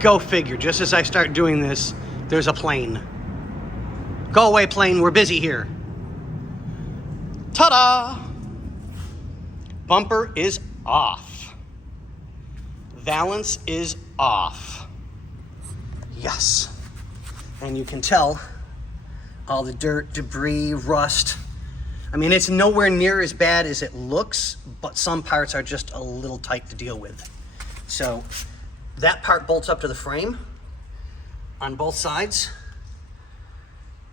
Go figure, just as I start doing this, there's a plane. Go away, plane, we're busy here. Ta-da! Bumper is off. Valance is off. Yes. And you can tell all the dirt, debris, rust. I mean, it's nowhere near as bad as it looks, but some parts are just a little tight to deal with. So that part bolts up to the frame on both sides.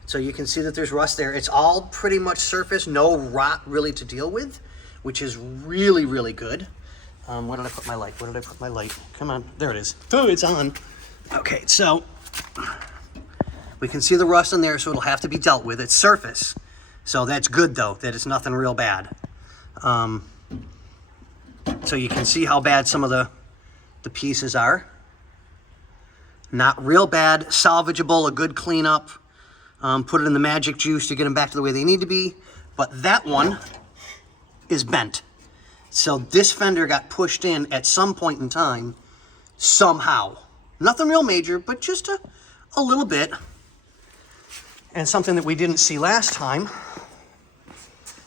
So you can see that there's rust there. It's all pretty much surface, no rot really to deal with, which is really, really good. Where did I put my light? Where did I put my light? Come on, there it is. Oh, it's on. Okay, so we can see the rust in there, so it'll have to be dealt with. It's surface, so that's good though, that it's nothing real bad. So you can see how bad some of the pieces are. Not real bad, salvageable, a good cleanup. Put it in the magic juice to get them back to the way they need to be. But that one is bent. So this fender got pushed in at some point in time, somehow. Nothing real major, but just a little bit. And something that we didn't see last time,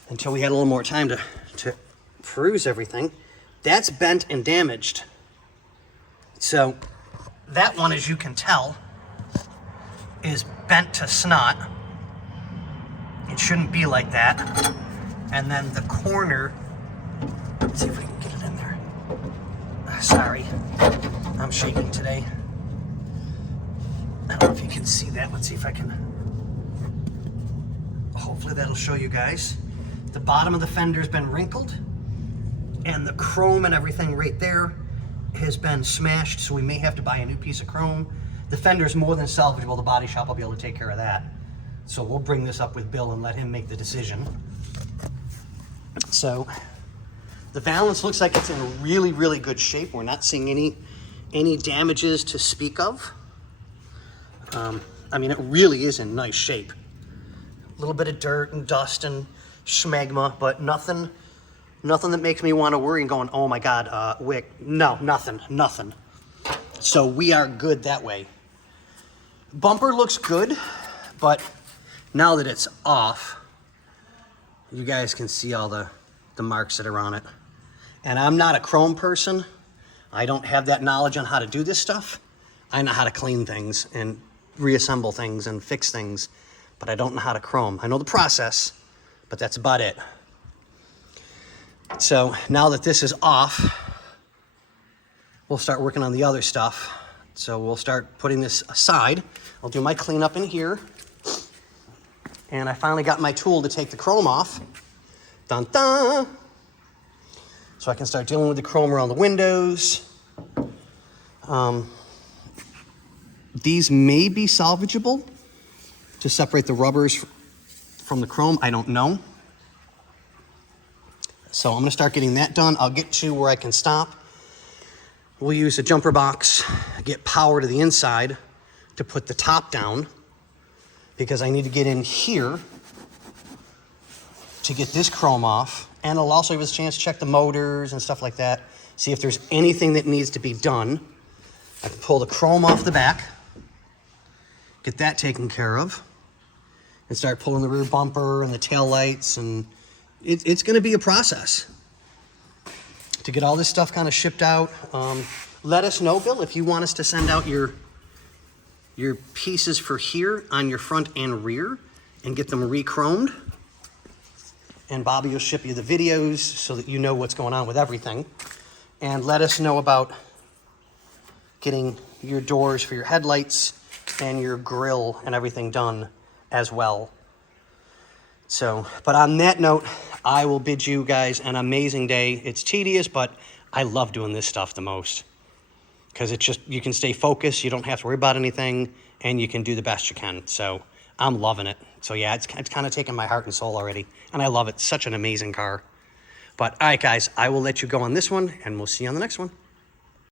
until we had a little more time to peruse everything, that's bent and damaged. So that one, as you can tell, is bent to snot. It shouldn't be like that. And then the corner, let's see if we can get it in there. Sorry, I'm shaking today. I don't know if you can see that. Let's see if I can. Hopefully that'll show you guys. The bottom of the fender's been wrinkled, and the chrome and everything right there has been smashed, so we may have to buy a new piece of chrome. The fender's more than salvageable. The body shop will be able to take care of that. So we'll bring this up with Bill and let him make the decision. So the valance looks like it's in really, really good shape. We're not seeing any damages to speak of. I mean, it really is in nice shape. A little bit of dirt and dust and schmegma, but nothing that makes me want to worry and going, oh my God, Wick. No, nothing. So we are good that way. Bumper looks good, but now that it's off, you guys can see all the marks that are on it. And I'm not a chrome person. I don't have that knowledge on how to do this stuff. I know how to clean things and reassemble things and fix things, but I don't know how to chrome. I know the process, but that's about it. So now that this is off, we'll start working on the other stuff. So we'll start putting this aside. I'll do my cleanup in here. And I finally got my tool to take the chrome off. Dun dun! So I can start dealing with the chrome around the windows. These may be salvageable to separate the rubbers from the chrome. I don't know. So I'm gonna start getting that done. I'll get to where I can stop. We'll use a jumper box, get power to the inside to put the top down, because I need to get in here to get this chrome off. And it'll also give us a chance to check the motors and stuff like that, see if there's anything that needs to be done. I can pull the chrome off the back, get that taken care of, and start pulling the rear bumper and the tail lights, and it's gonna be a process to get all this stuff kind of shipped out. Let us know, Bill, if you want us to send out your pieces for here on your front and rear and get them re-chromed. And Bobby will ship you the videos so that you know what's going on with everything. And let us know about getting your doors for your headlights and your grill and everything done as well. So, but on that note, I will bid you guys an amazing day. It's tedious, but I love doing this stuff the most, because it's just, you can stay focused, you don't have to worry about anything, and you can do the best you can. So I'm loving it. So yeah, it's kind of taken my heart and soul already, and I love it. Such an amazing car. But all right, guys, I will let you go on this one, and we'll see you on the next one.